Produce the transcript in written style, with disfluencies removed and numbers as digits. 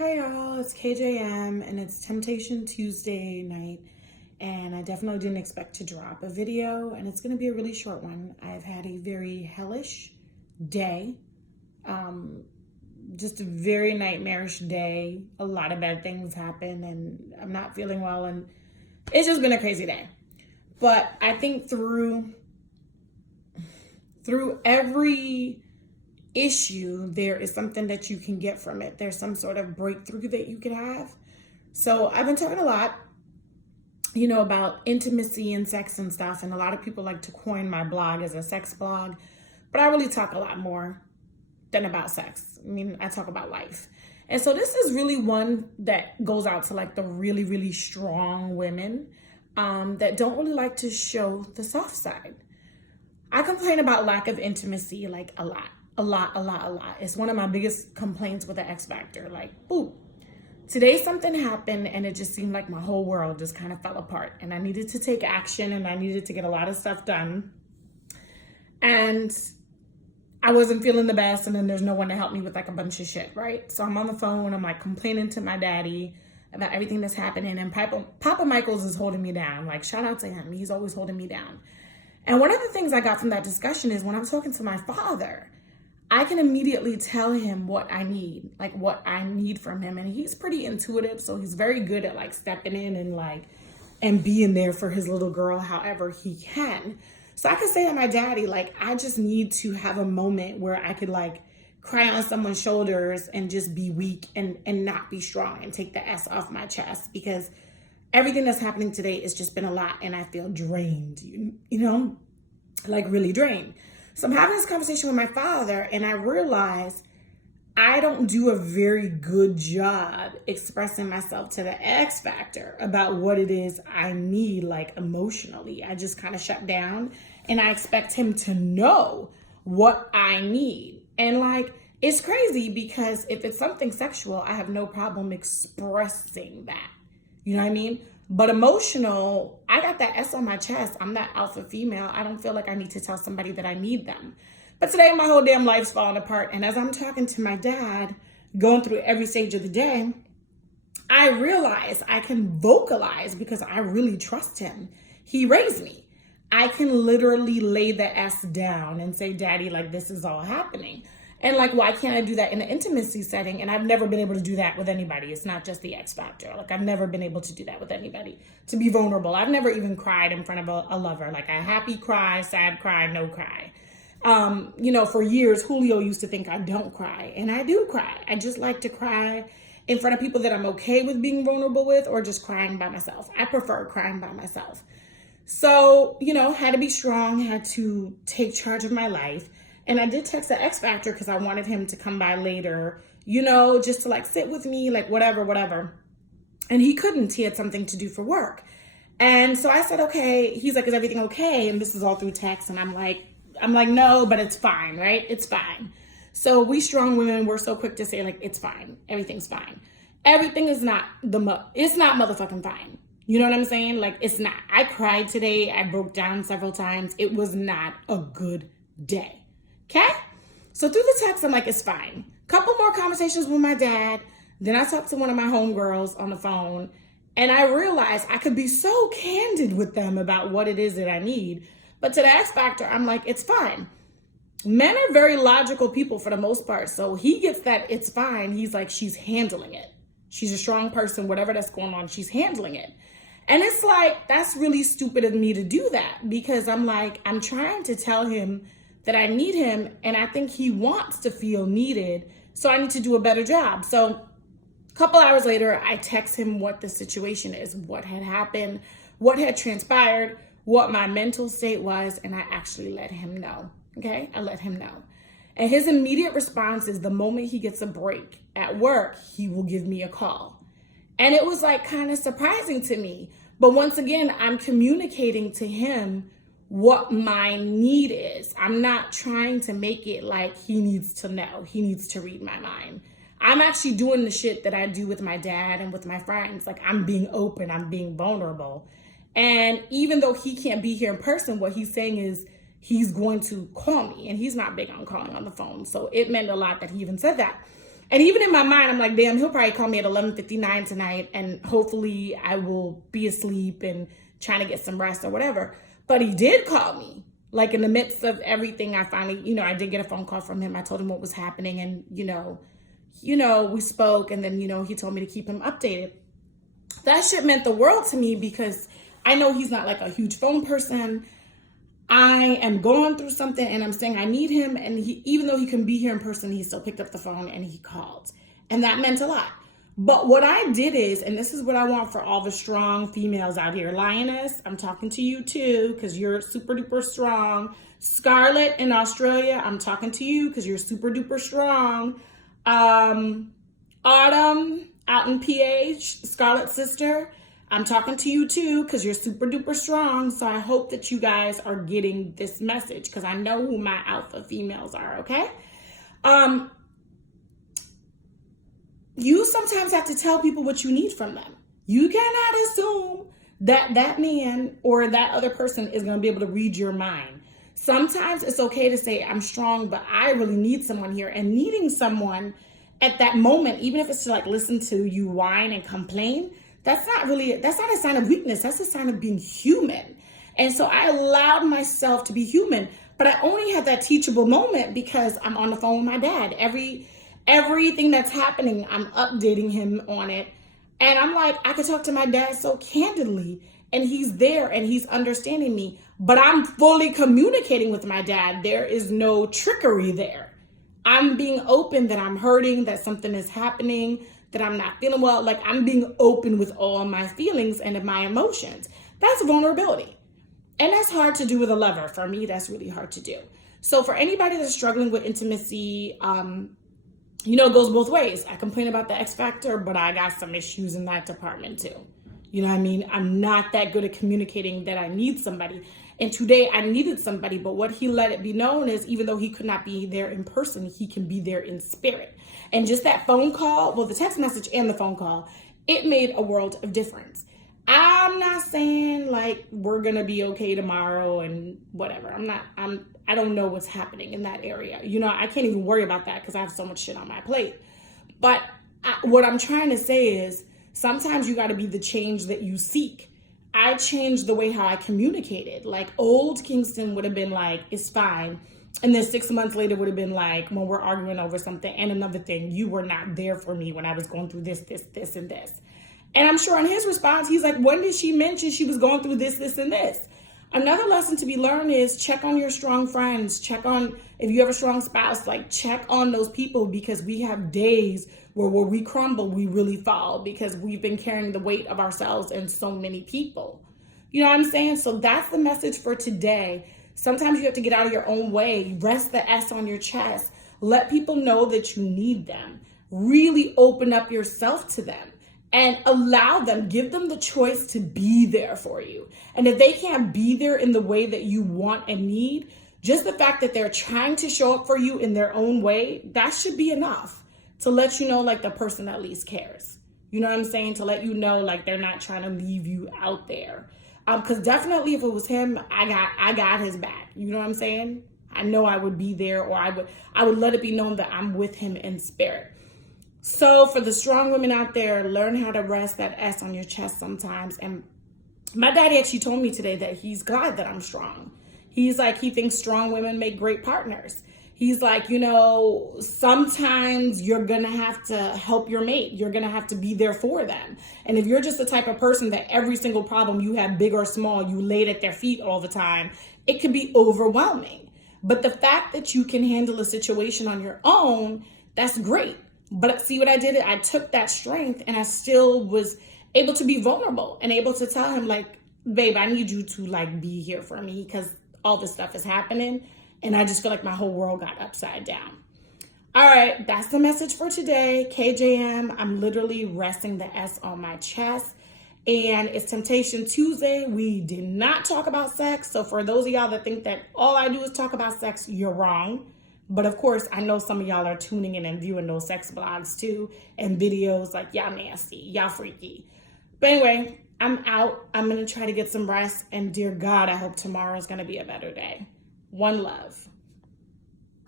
Hey y'all, it's KJM and it's Temptation Tuesday night, and I definitely didn't expect to drop a video, and it's going to be a really short one. I've had a very hellish day, just a very nightmarish day. A lot of bad things happen and I'm not feeling well, and it's just been a crazy day. But I think through every issue, there is something that you can get from it. There's some sort of breakthrough that you could have. So I've been talking a lot, about intimacy and sex and stuff. And a lot of people like to coin my blog as a sex blog, but I really talk a lot more than about sex. I talk about life. And so this is really one that goes out to like the really, really strong women that don't really like to show the soft side. I complain about lack of intimacy like a lot. It's one of my biggest complaints with the X Factor. Like, boop. Today something happened and it just seemed like my whole world just kind of fell apart. And I needed to take action and I needed to get a lot of stuff done. And I wasn't feeling the best, and then there's no one to help me with like a bunch of shit, right? So I'm on the phone, I'm like complaining to my daddy about everything that's happening. And Papa Michaels is holding me down. Like, shout out to him. He's always holding me down. And one of the things I got from that discussion is when I'm talking to my father, I can immediately tell him what I need, like what I need from him. And he's pretty intuitive. So he's very good at like stepping in and being there for his little girl however he can. So I can say to my daddy, like, I just need to have a moment where I could like cry on someone's shoulders and just be weak and not be strong and take the S off my chest, because everything that's happening today has just been a lot and I feel drained, like really drained. So I'm having this conversation with my father and I realize I don't do a very good job expressing myself to the X Factor about what it is I need, like emotionally. I just kind of shut down and I expect him to know what I need. And like, it's crazy because if it's something sexual, I have no problem expressing that. You know what I mean? But emotional, I got that S on my chest. I'm that alpha female. I don't feel like I need to tell somebody that I need them. But today my whole damn life's falling apart. And as I'm talking to my dad, going through every stage of the day, I realize I can vocalize because I really trust him. He raised me. I can literally lay the S down and say, Daddy, like this is all happening. And like, why can't I do that in an intimacy setting? And I've never been able to do that with anybody. It's not just the X Factor. Like, I've never been able to do that with anybody, to be vulnerable. I've never even cried in front of a lover. Like a happy cry, sad cry, no cry. For years, Julio used to think I don't cry. And I do cry. I just like to cry in front of people that I'm okay with being vulnerable with, or just crying by myself. I prefer crying by myself. So, had to be strong, had to take charge of my life. And I did text the X Factor because I wanted him to come by later, just to like sit with me, like whatever. And he couldn't. He had something to do for work. And so I said, okay. He's like, is everything okay? And this is all through text. And I'm like, no, but it's fine, right? It's fine. So we strong women, we're so quick to say like, it's fine. Everything's fine. Everything is not it's not motherfucking fine. You know what I'm saying? Like, it's not. I cried today. I broke down several times. It was not a good day. Okay? So through the text, I'm like, it's fine. Couple more conversations with my dad. Then I talked to one of my homegirls on the phone, and I realized I could be so candid with them about what it is that I need. But to the X Factor, I'm like, it's fine. Men are very logical people for the most part. So he gets that it's fine. He's like, she's handling it. She's a strong person, whatever that's going on, she's handling it. And it's like, that's really stupid of me to do that, because I'm like, I'm trying to tell him that I need him, and I think he wants to feel needed, so I need to do a better job. So a couple hours later, I text him what the situation is, what had happened, what had transpired, what my mental state was, and I actually let him know, okay? I let him know. And his immediate response is the moment he gets a break at work, he will give me a call. And it was like kind of surprising to me. But once again, I'm communicating to him what my need is. I'm not trying to make it like he needs to know. He needs to read my mind. I'm actually doing the shit that I do with my dad and with my friends. Like, I'm being open, I'm being vulnerable. And even though he can't be here in person, what he's saying is he's going to call me, and he's not big on calling on the phone. So it meant a lot that he even said that. And even in my mind, I'm like, damn, he'll probably call me at 11:59 tonight, and hopefully I will be asleep and trying to get some rest or whatever. But he did call me, like in the midst of everything. I finally, I did get a phone call from him. I told him what was happening, and we spoke, and then he told me to keep him updated. That shit meant the world to me because I know he's not like a huge phone person. I am going through something and I'm saying I need him. And even though he couldn't be here in person, he still picked up the phone and he called. And that meant a lot. But what I did is, and this is what I want for all the strong females out here. Lioness, I'm talking to you too because you're super duper strong. Scarlett in Australia, I'm talking to you because you're super duper strong. Autumn out in PH, Scarlett's sister, I'm talking to you too because you're super duper strong. So I hope that you guys are getting this message because I know who my alpha females are, okay? You sometimes have to tell people what you need from them. You cannot assume that that man or that other person is going to be able to read your mind. Sometimes it's okay to say, I'm strong, but I really need someone here. And needing someone at that moment, even if it's to like listen to you whine and complain, that's not a sign of weakness. That's a sign of being human. And so I allowed myself to be human, but I only had that teachable moment because I'm on the phone with my dad. Everything that's happening, I'm updating him on it. And I'm like, I could talk to my dad so candidly and he's there and he's understanding me, but I'm fully communicating with my dad. There is no trickery there. I'm being open that I'm hurting, that something is happening, that I'm not feeling well. Like I'm being open with all my feelings and my emotions. That's vulnerability. And that's hard to do with a lover. For me, that's really hard to do. So for anybody that's struggling with intimacy, it goes both ways. I complain about the X factor, but I got some issues in that department too. You know what I mean? I'm not that good at communicating that I need somebody. And today I needed somebody, but what he let it be known is even though he could not be there in person, he can be there in spirit. And just that phone call, well, the text message and the phone call, it made a world of difference. I'm not saying like we're going to be okay tomorrow and whatever. I don't know what's happening in that area. I can't even worry about that because I have so much shit on my plate. But what I'm trying to say is sometimes you got to be the change that you seek. I changed the way how I communicated. Like old Kingston would have been like, it's fine. And then 6 months later would have been like, when we're arguing over something. And another thing, you were not there for me when I was going through this, and this. And I'm sure in his response, he's like, when did she mention she was going through this, and this? Another lesson to be learned is check on your strong friends. Check on, if you have a strong spouse, like check on those people because we have days where we crumble, we really fall because we've been carrying the weight of ourselves and so many people. You know what I'm saying? So that's the message for today. Sometimes you have to get out of your own way. Rest the S on your chest. Let people know that you need them. Really open up yourself to them and allow them, give them the choice to be there for you. And if they can't be there in the way that you want and need, just the fact that they're trying to show up for you in their own way, that should be enough to let you know like the person at least cares. You know what I'm saying? To let you know like they're not trying to leave you out there. Because definitely if it was him, I got his back. You know what I'm saying? I know I would be there, or I would let it be known that I'm with him in spirit. So for the strong women out there, learn how to rest that S on your chest sometimes. And my daddy actually told me today that he's glad that I'm strong. He's like, he thinks strong women make great partners. He's like, sometimes you're going to have to help your mate. You're going to have to be there for them. And if you're just the type of person that every single problem you have, big or small, you laid at their feet all the time, it can be overwhelming. But the fact that you can handle a situation on your own, that's great. But see what I did? I took that strength and I still was able to be vulnerable and able to tell him like, babe, I need you to like be here for me because all this stuff is happening. And I just feel like my whole world got upside down. All right, that's the message for today. KJM, I'm literally resting the S on my chest. And it's Temptation Tuesday. We did not talk about sex. So for those of y'all that think that all I do is talk about sex, you're wrong. But of course, I know some of y'all are tuning in and viewing those sex blogs too and videos like y'all nasty, y'all freaky. But anyway, I'm out. I'm going to try to get some rest. And dear God, I hope tomorrow is going to be a better day. One love.